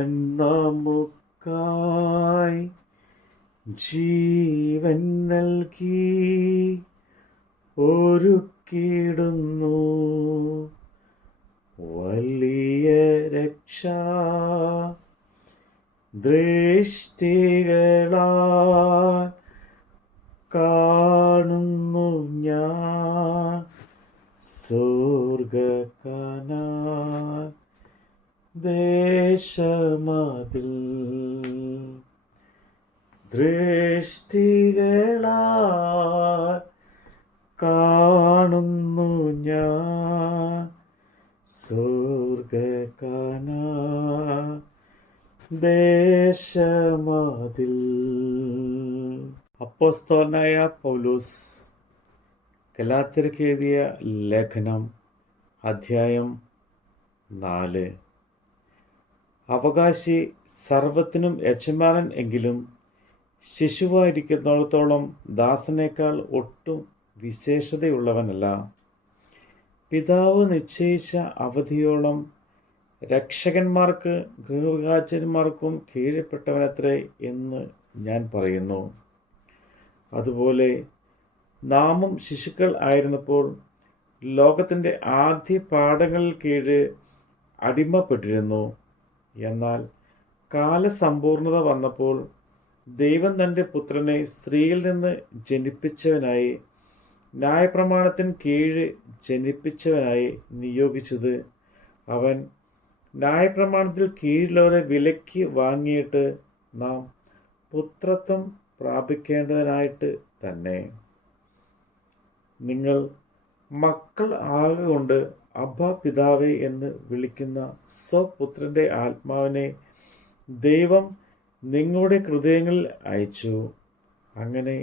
അവൻ നമുക്കായി ജീവൻ നൽകി ഒരുക്കിടുന്നു വലിയ രക്ഷ. ദൃഷ്ടികളാൽ കാണുന്നു ഞാൻ സ്വർഗ്ഗകനാൻ ദേശമതിൽ. ദൃഷ്ടികളാൽ കാണുന്നു ഞാൻ സ്വർഗ്ഗകനാൻ ദേശമതിൽ. അപ്പോസ്തലനായ പൗലോസ് ഗലാത്യർക്ക് എഴുതിയ ലേഖനം അധ്യായം 4. അവകാശി സർവത്തിനും യജമാനൻ എങ്കിലും ശിശുവായിരിക്കുന്നിടത്തോളം ദാസനേക്കാൾ ഒട്ടും വിശേഷതയുള്ളവനല്ല. പിതാവ് നിശ്ചയിച്ച അവധിയോളം രക്ഷകന്മാർക്ക് ഗൃഹരാജന്മാർക്കും കീഴ്പ്പെട്ടവനത്രേ എന്ന് ഞാൻ പറയുന്നു. അതുപോലെ നാമും ശിശുക്കൾ ആയിരുന്നപ്പോൾ ലോകത്തിൻ്റെ ആദ്യ പാഠങ്ങളിൽ കീഴ് അടിമപ്പെട്ടിരുന്നു. എന്നാൽ കാലസമ്പൂർണത വന്നപ്പോൾ ദൈവം തൻ്റെ പുത്രനെ സ്ത്രീയിൽ നിന്ന് ജനിപ്പിച്ചവനായി, ന്യായപ്രമാണത്തിന് കീഴ് ജനിപ്പിച്ചവനായി നിയോഗിച്ചത്. അവൻ ന്യായപ്രമാണത്തിൽ കീഴിലുള്ളവരെ വിലയ്ക്ക് വാങ്ങിയിട്ട് നാം പുത്രത്വം പ്രാപിക്കേണ്ടതിനായിട്ട് തന്നെ. നിങ്ങൾ മക്കൾ ആകൊണ്ട് അബ്ബാ പിതാവേ എന്ന് വിളിക്കുന്ന സ്വപുത്രൻ്റെ ആത്മാവിനെ ദൈവം നിങ്ങളുടെ ഹൃദയങ്ങളിൽ അയച്ചു. അങ്ങനെ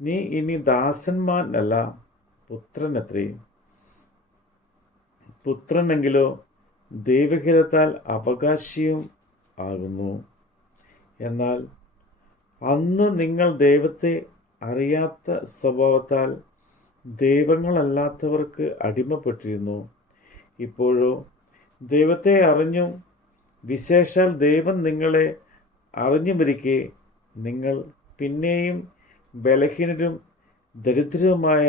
നീ ഇനി ദാസന്മാരല്ല, പുത്രനത്രേ. പുത്രനെങ്കിലോ ദൈവഹിതത്താൽ അവകാശിയും ആകുന്നു. എന്നാൽ അന്ന് നിങ്ങൾ ദൈവത്തെ അറിയാത്ത സ്വഭാവത്താൽ ദൈവങ്ങളല്ലാത്തവർക്ക് അടിമപ്പെട്ടിരുന്നു. ഇപ്പോഴോ ദൈവത്തെ അറിഞ്ഞും വിശേഷാൽ ദൈവം നിങ്ങളെ അറിഞ്ഞുമിരിക്കെ നിങ്ങൾ പിന്നെയും ബലഹീനരും ദരിദ്രരുമായ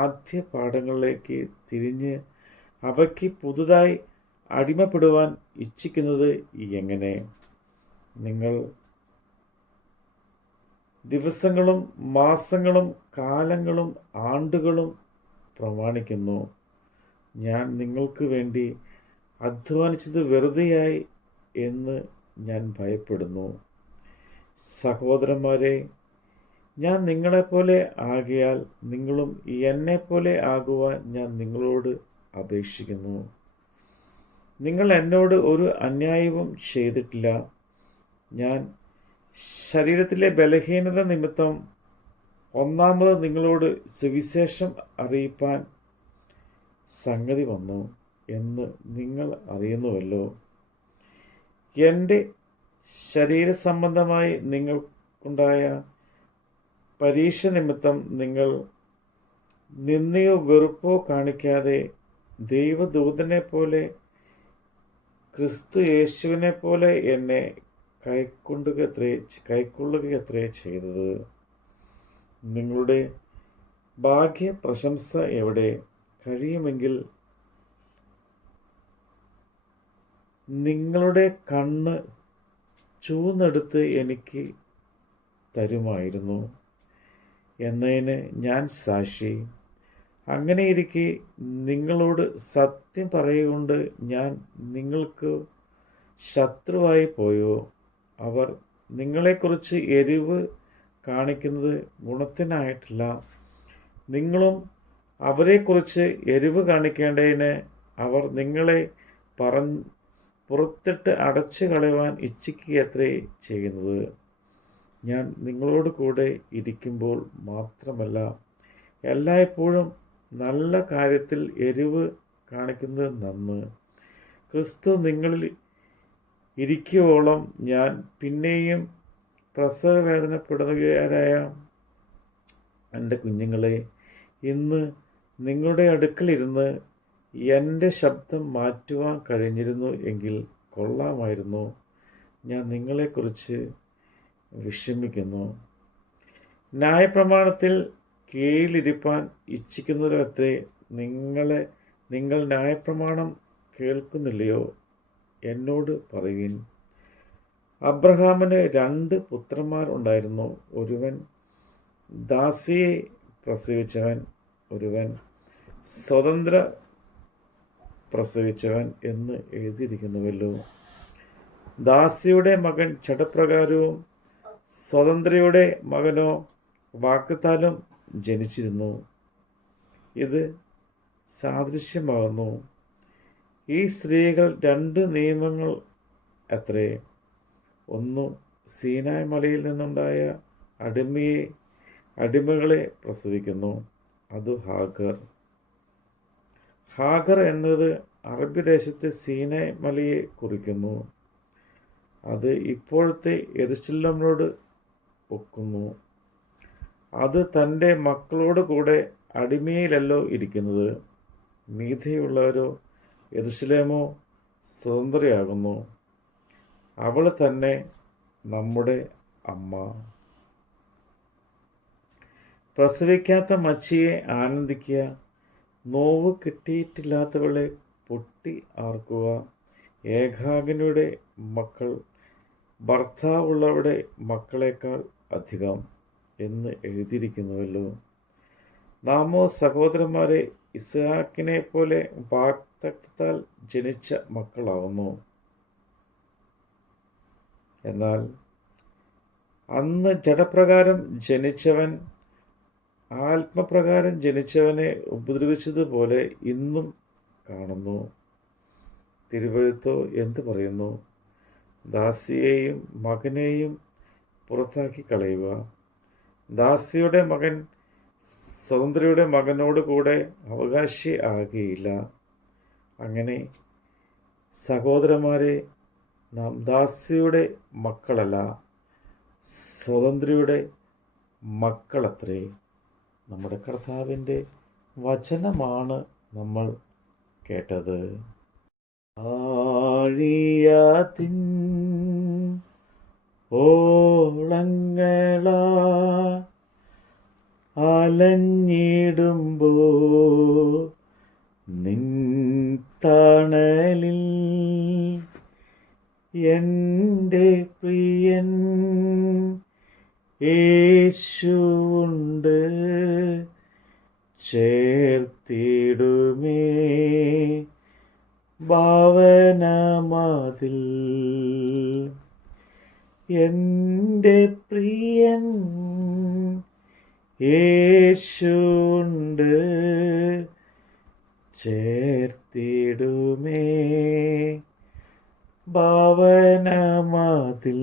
ആദ്യ പാഠങ്ങളിലേക്ക് തിരിഞ്ഞ് അവയ്ക്ക് പുതുതായി അടിമപ്പെടുവാൻ ഇച്ഛിക്കുന്നത് എങ്ങനെ? നിങ്ങൾ ദിവസങ്ങളും മാസങ്ങളും കാലങ്ങളും ആണ്ടുകളും പ്രമാണിക്കുന്നു. ഞാൻ നിങ്ങൾക്ക് വേണ്ടി അധ്വാനിച്ചത് വെറുതെയായി എന്ന് ഞാൻ ഭയപ്പെടുന്നു. സഹോദരന്മാരെ, ഞാൻ നിങ്ങളെപ്പോലെ ആകയാൽ നിങ്ങളും എന്നെപ്പോലെ ആകുവാൻ ഞാൻ നിങ്ങളോട് അപേക്ഷിക്കുന്നു. നിങ്ങൾ എന്നോട് ഒരു അന്യായവും ചെയ്തിട്ടില്ല. ഞാൻ ശരീരത്തിലെ ബലഹീനത നിമിത്തം ഒന്നാമത് നിങ്ങളോട് സുവിശേഷം അറിയിപ്പാൻ സംഗതി വന്നു എന്ന് നിങ്ങൾ അറിയുന്നുവല്ലോ. എൻ്റെ ശരീരസംബന്ധമായി നിങ്ങൾക്കുണ്ടായ പരീക്ഷ നിമിത്തം നിങ്ങൾ നിന്ദയോ വെറുപ്പോ കാണിക്കാതെ ദൈവദൂതനെ പോലെ ക്രിസ്തു യേശുവിനെ പോലെ എന്നെ കൈക്കൊള്ളുകയത്രേ ചെയ്തത്. നിങ്ങളുടെ ഭാഗ്യ പ്രശംസ എവിടെ? കഴിയുമെങ്കിൽ നിങ്ങളുടെ കണ്ണ് ചൂന്നെടുത്ത് എനിക്ക് തരുമായിരുന്നു എന്നതിന് ഞാൻ സാക്ഷി. അങ്ങനെയിരിക്കെ നിങ്ങളോട് സത്യം പറയുകൊണ്ട് ഞാൻ നിങ്ങൾക്ക് ശത്രുവായി പോയോ? അവർ നിങ്ങളെക്കുറിച്ച് എരിവ് കാണിക്കുന്നത് ഗുണത്തിനായിട്ടില്ല. നിങ്ങളും അവരെക്കുറിച്ച് എരിവ് കാണിക്കേണ്ടതിന് അവർ നിങ്ങളെ പുറത്തിട്ട് അടച്ചു കളയുവാൻ ഇച്ഛിക്കുകയത്രേ ചെയ്യുന്നത്. ഞാൻ നിങ്ങളോട് കൂടെ ഇരിക്കുമ്പോൾ മാത്രമല്ല, എല്ലായ്പ്പോഴും നല്ല കാര്യത്തിൽ എരിവ് കാണിക്കുന്നത് നന്ന്. ക്രിസ്തു നിങ്ങളിൽ ഇരിക്കുവോളം ഞാൻ പിന്നെയും പ്രസവവേദനപ്പെടുകയായ എൻ്റെ കുഞ്ഞുങ്ങളെ, ഇന്ന് നിങ്ങളുടെ അടുക്കലിരുന്ന് എൻ്റെ ശബ്ദം മാറ്റുവാൻ കഴിഞ്ഞിരുന്നു എങ്കിൽ കൊള്ളാമായിരുന്നു. ഞാൻ നിങ്ങളെക്കുറിച്ച് വിഷമിക്കുന്നു. ന്യായപ്രമാണത്തിൽ കീഴിലിരിപ്പാൻ ഇച്ഛിക്കുന്നവരത്രേ നിങ്ങൾ ന്യായപ്രമാണം കേൾക്കുന്നില്ലയോ? എന്നോട് പറയുവിൻ. അബ്രഹാമിന് 2 പുത്രന്മാർ ഉണ്ടായിരുന്നു. ഒരുവൻ ദാസിയെ പ്രസവിച്ചവൻ, ഒരുവൻ സ്വതന്ത്ര പ്രസവിച്ചവൻ എന്ന് എഴുതിയിരിക്കുന്നുവല്ലോ. ദാസിയുടെ മകൻ ജഡപ്രകാരവും സ്വതന്ത്രയുടെ മകനോ വാഗ്ദത്താലും ജനിച്ചിരുന്നു. ഇത് സാദൃശ്യമാകുന്നു. ഈ സ്ത്രീകൾ 2 നിയമങ്ങൾ അത്രേ. ഒന്ന്, സീനായ് മലയിൽ നിന്നുണ്ടായ അടിമകളെ പ്രസവിക്കുന്നു. അത് ഹാഗർ എന്നത് അറബി ദേശത്തെ സീനായ് മലയെ കുറിക്കുന്നു. അത് ഇപ്പോഴത്തെ യെരുശലേമിനോട് ഒക്കുന്നു. അത് തൻ്റെ മക്കളോട് കൂടെ അടിമയിലല്ലോ ഇരിക്കുന്നത്. മീതെയുള്ളവരോ യെരുശലേമോ സ്വതന്ത്രയാകുന്നു. അവൾ തന്നെ നമ്മുടെ അമ്മ. പ്രസവിക്കാത്ത മച്ചിയെ ആനന്ദിക്കുക, നോവ് കിട്ടിയിട്ടില്ലാത്തവളെ പൊട്ടി ആർക്കുക. ഏകാകിനിയുടെ മക്കൾ ഭർത്താവുള്ളവരുടെ മക്കളേക്കാൾ അധികം എന്ന് എഴുതിയിരിക്കുന്നുവല്ലോ. നാമോ സഹോദരന്മാരെ ഇസ്ഹാക്കിനെ പോലെ വാഗ്ദത്തത്താൽ ജനിച്ച മക്കളാവുന്നു. എന്നാൽ അന്ന് ജഡപ്രകാരം ജനിച്ചവൻ ആത്മപ്രകാരം ജനിച്ചവനെ ഉപദ്രവിച്ചതുപോലെ ഇന്നും കാണുന്നു. തിരുവെഴുത്തോ എന്തു പറയുന്നു? ദാസിയെയും മകനെയും പുറത്താക്കി കളയുക. ദാസിയുടെ മകൻ സ്വതന്ത്രയുടെ മകനോട് കൂടെ അവകാശി ആകുകയില്ല. അങ്ങനെ സഹോദരന്മാരെ, നാം ദാസിയുടെ മക്കളല്ല, സ്വതന്ത്രയുടെ മക്കളത്രേ. നമ്മുടെ കർത്താവിൻ്റെ വചനമാണ് നമ്മൾ കേട്ടത്. ആഴിയാത്തിൻ ഓളങ്ങളാ അലഞ്ഞിടുമ്പോ നിൻ തണലിൽ എൻ്റെ പ്രിയൻ യേശുവുണ്ട്. ചേർത്തിടുമേ ഭാവനമതിൽ എൻ്റെ പ്രിയൻ യേശുവുണ്ട്. ചേർത്തിടുമേ ഭാവനമതിൽ.